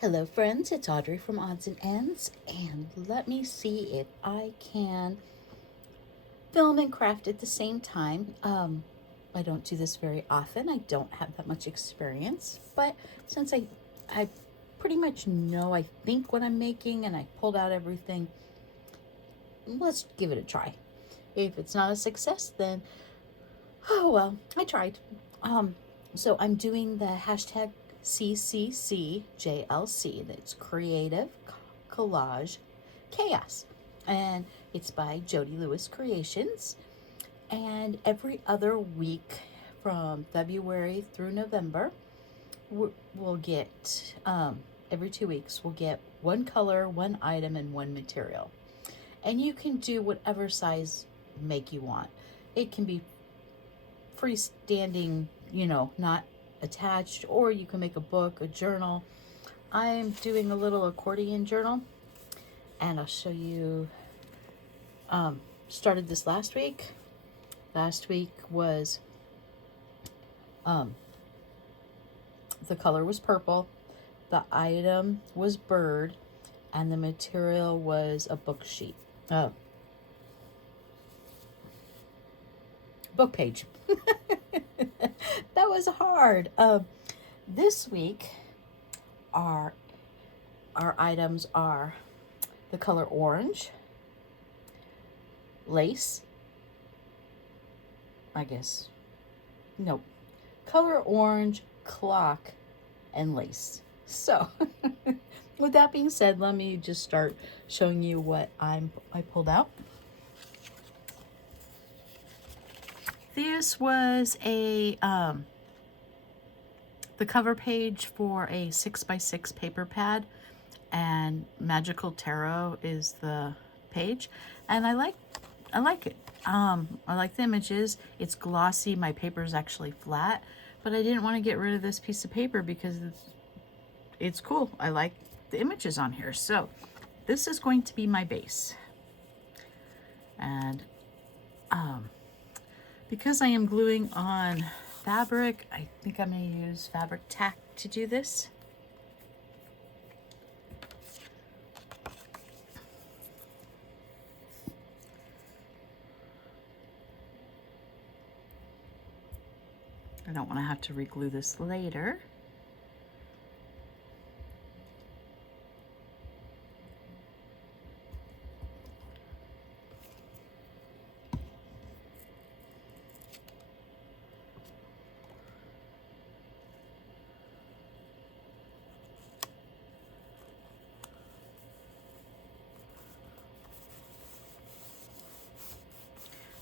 Hello, friends. It's Audrey from Odds and Ends, and let me see if I can film and craft at the same time. I don't do this very often. I don't have that much experience, but since I pretty much know, I think, what I'm making, and I pulled out everything, let's give it a try. If it's not a success, then oh well, I tried. Um, so I'm doing the hashtag CCCJLC. That's Creative Collage Chaos. And it's by Jody Lewis Creations. And every other week from February through November, we'll get, every 2 weeks, we'll get one color, one item, and one material. And you can do whatever size make you want. It can be freestanding, not attached, or you can make a book, a journal. I'm doing a little accordion journal, and I'll show you. Started this last week. Last week was the color was purple, the item was bird, and the material was a book sheet. Book page. That was hard. This week, our items are the color orange, lace, I guess. Nope. Color orange, clock, and lace. So, with that being said, let me just start showing you what I pulled out. This was the cover page for a 6x6 paper pad, and Magical Tarot is the page, and I like it. I like the images. It's glossy. My paper is actually flat, but I didn't want to get rid of this piece of paper because it's cool. I like the images on here. So this is going to be my base, and because I am gluing on fabric, I think I'm going to use fabric tack to do this. I don't want to have to reglue this later.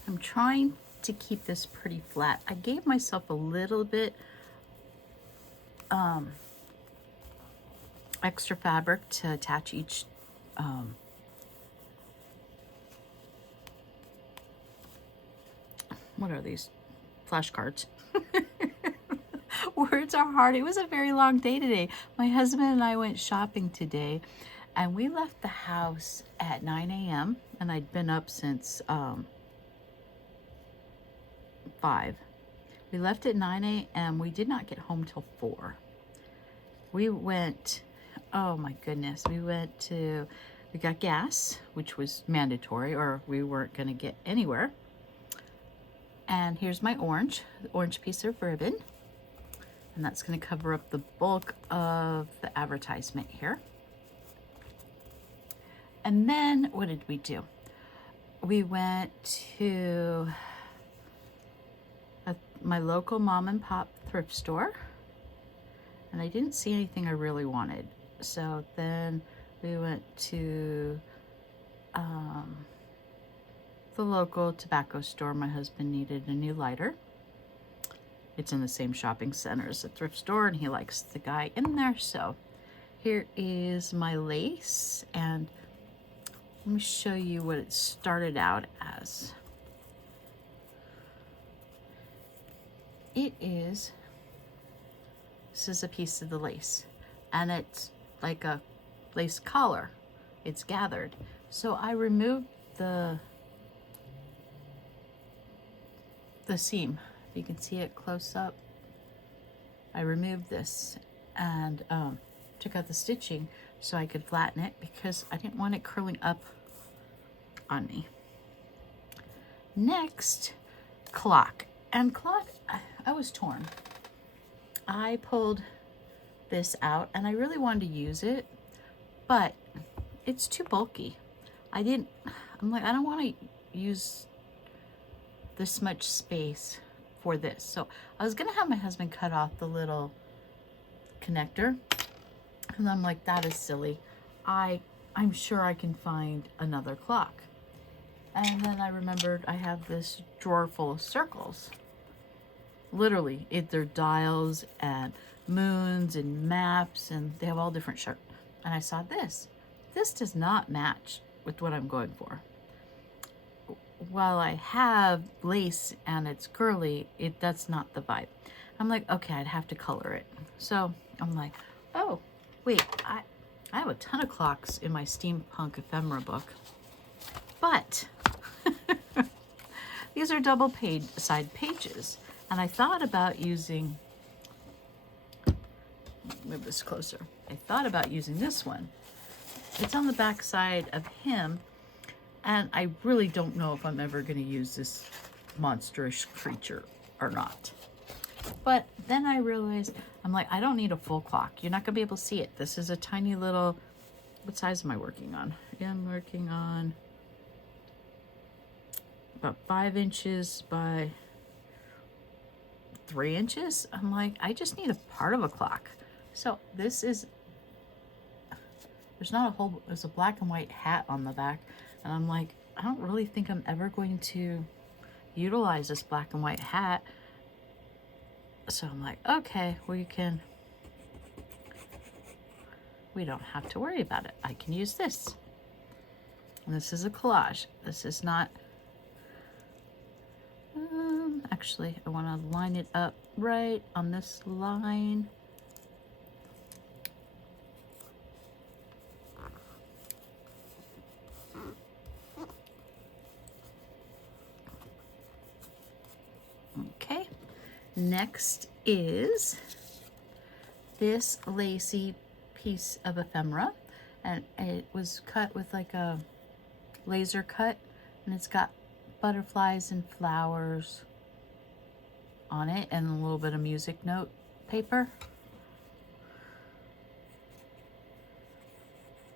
I'm trying to keep this pretty flat. I gave myself a little bit extra fabric to attach each what are these? Flashcards. Words are hard. It was a very long day today. My husband and I went shopping today, and we left the house at 9 a.m. and I'd been up since 5. We left at 9 a.m. We did not get home till 4. We went, oh my goodness, we got gas, which was mandatory, or we weren't going to get anywhere. And here's my orange piece of ribbon. And that's going to cover up the bulk of the advertisement here. And then what did we do? We went to my local mom and pop thrift store, and I didn't see anything I really wanted. So then we went to the local tobacco store. My husband needed a new lighter. It's in the same shopping center as the thrift store, and he likes the guy in there. So here is my lace, and let me show you what it started out as. This is a piece of the lace, and it's like a lace collar. It's gathered. So I removed the seam. If you can see it close up, I removed this and to took out the stitching so I could flatten it because I didn't want it curling up on me. Next, clock. And clock, I was torn. I pulled this out and I really wanted to use it, but it's too bulky. I'm like, I don't want to use this much space for this. So I was gonna have my husband cut off the little connector, and I'm like, that is silly. I'm sure I can find another clock. And then I remembered I have this drawer full of circles. Literally, they're dials and moons and maps, and they have all different shapes. And I saw this. This does not match with what I'm going for. While I have lace and it's girly, that's not the vibe. I'm like, okay, I'd have to color it. So I'm like, oh, wait, I have a ton of clocks in my steampunk ephemera book, but these are double side pages. And I thought about using, move this closer. I thought about using this one. It's on the back side of him, and I really don't know if I'm ever going to use this monstrous creature or not. But then I realized, I'm like, I don't need a full clock. You're not going to be able to see it. This is a tiny little, what size am I working on? Yeah, I'm working on about 5 inches by 3 inches. I'm like, I just need a part of a clock. So this is, there's a black and white hat on the back. And I'm like, I don't really think I'm ever going to utilize this black and white hat. So I'm like, okay, we don't have to worry about it. I can use this. And this is a collage. This is not, actually, I want to line it up right on this line. Okay, next is this lacy piece of ephemera, and it was cut with like a laser cut, and it's got butterflies and flowers on it and a little bit of music note paper.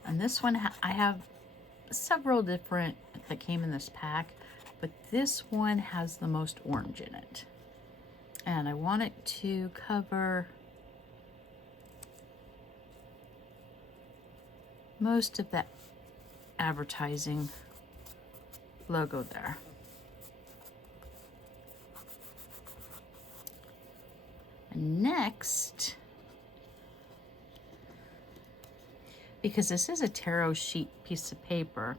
And this one, I have several different that came in this pack, but this one has the most orange in it. And I want it to cover most of that advertising logo there. And next, because this is a tarot sheet piece of paper,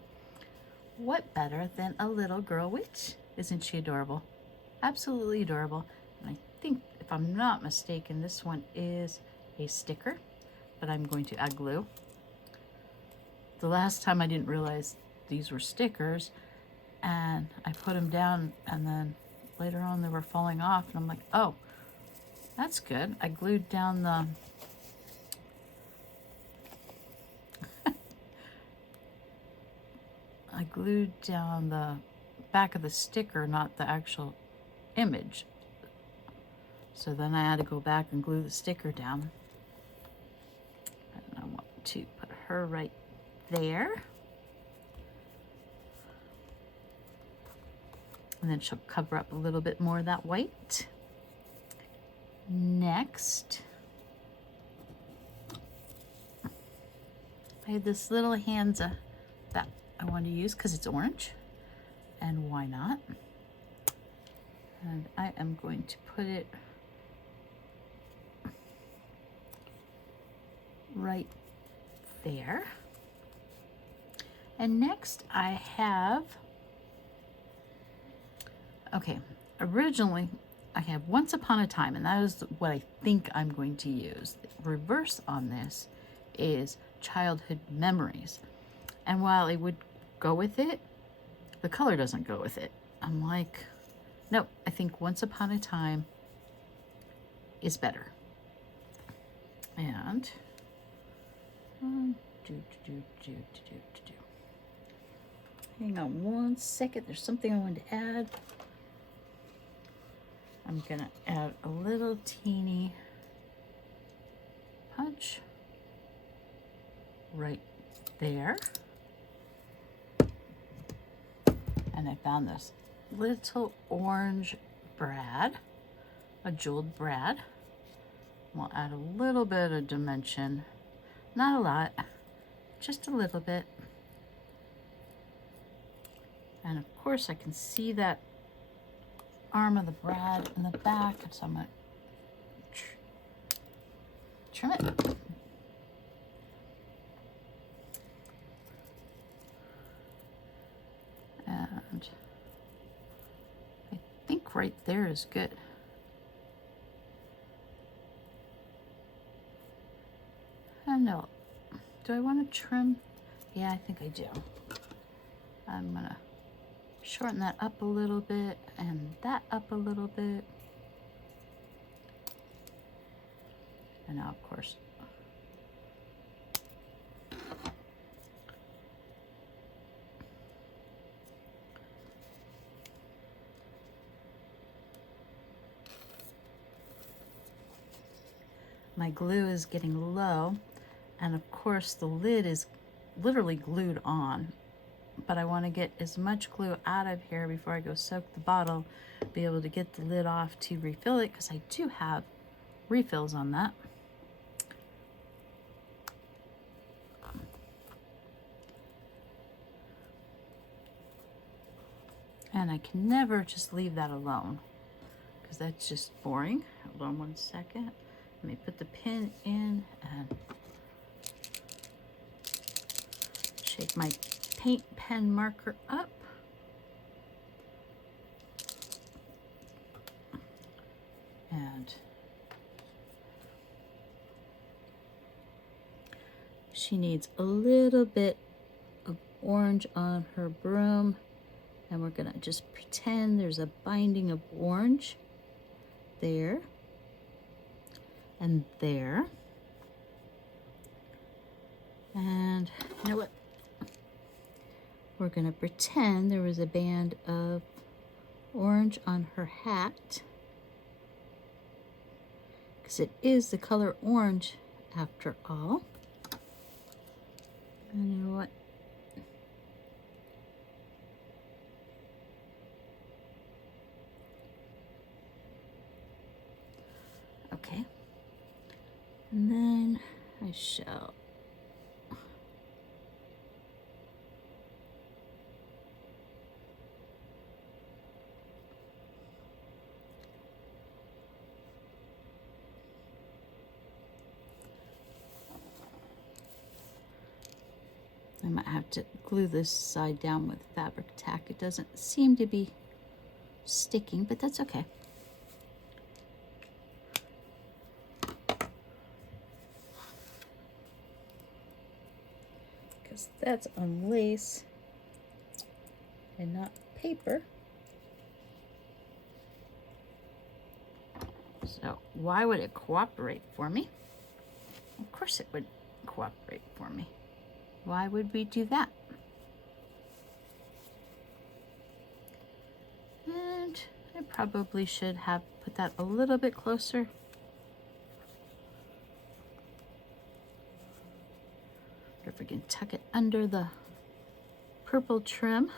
what better than a little girl witch? Isn't she adorable? Absolutely adorable. And I think, if I'm not mistaken, this one is a sticker, but I'm going to add glue. The last time I didn't realize these were stickers, and I put them down, and then later on they were falling off, and I'm like, oh, that's good. I glued down the back of the sticker, not the actual image. So then I had to go back and glue the sticker down. And I want to put her right there. And then she'll cover up a little bit more of that white. Next, I have this little Hansa that I want to use because it's orange, and why not? And I am going to put it right there. And next I have, okay, originally I have Once Upon a Time, and that is what I think I'm going to use. The reverse on this is Childhood Memories. And while it would go with it, the color doesn't go with it. I'm like, no, I think Once Upon a Time is better. And Hang on one second. There's something I wanted to add. I'm gonna add a little teeny punch right there. And I found this little orange brad, a jeweled brad. We'll add a little bit of dimension, not a lot, just a little bit. And of course I can see that arm of the brad in the back, so I'm gonna trim it. And I think right there is good. And no, do I want to trim? Yeah, I think I do. I'm gonna shorten that up a little bit and that up a little bit. And now, of course, my glue is getting low, and of course the lid is literally glued on, but I want to get as much glue out of here before I go soak the bottle, be able to get the lid off to refill it, because I do have refills on that. And I can never just leave that alone, because that's just boring. Hold on one second. Let me put the pin in and shake my paint pen marker up. And she needs a little bit of orange on her broom. And we're gonna just pretend there's a binding of orange there and there. And you know what? We're gonna pretend there was a band of orange on her hat, because it is the color orange after all. And you know what? Okay, and then I shall I might have to glue this side down with fabric tack. It doesn't seem to be sticking, but that's okay. Because that's on lace and not paper. So why would it cooperate for me? Of course it would cooperate for me. Why would we do that? And I probably should have put that a little bit closer. If we can tuck it under the purple trim.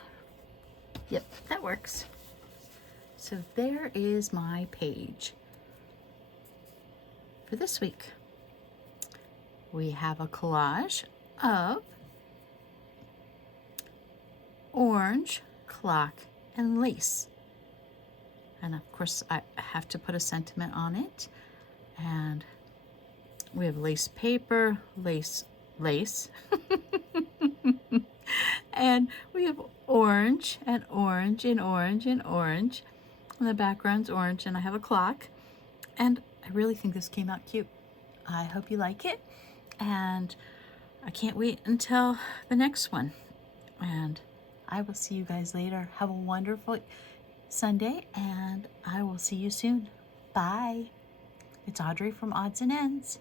Yep, that works. So there is my page for this week. We have a collage of orange, clock, and lace. And of course I have to put a sentiment on it. And we have lace paper, lace, and we have orange and orange and orange and orange. And the background's orange, and I have a clock. And I really think this came out cute. I hope you like it. And I can't wait until the next one. And I will see you guys later. Have a wonderful Sunday, and I will see you soon. Bye. It's Audrey from Odds and Ends.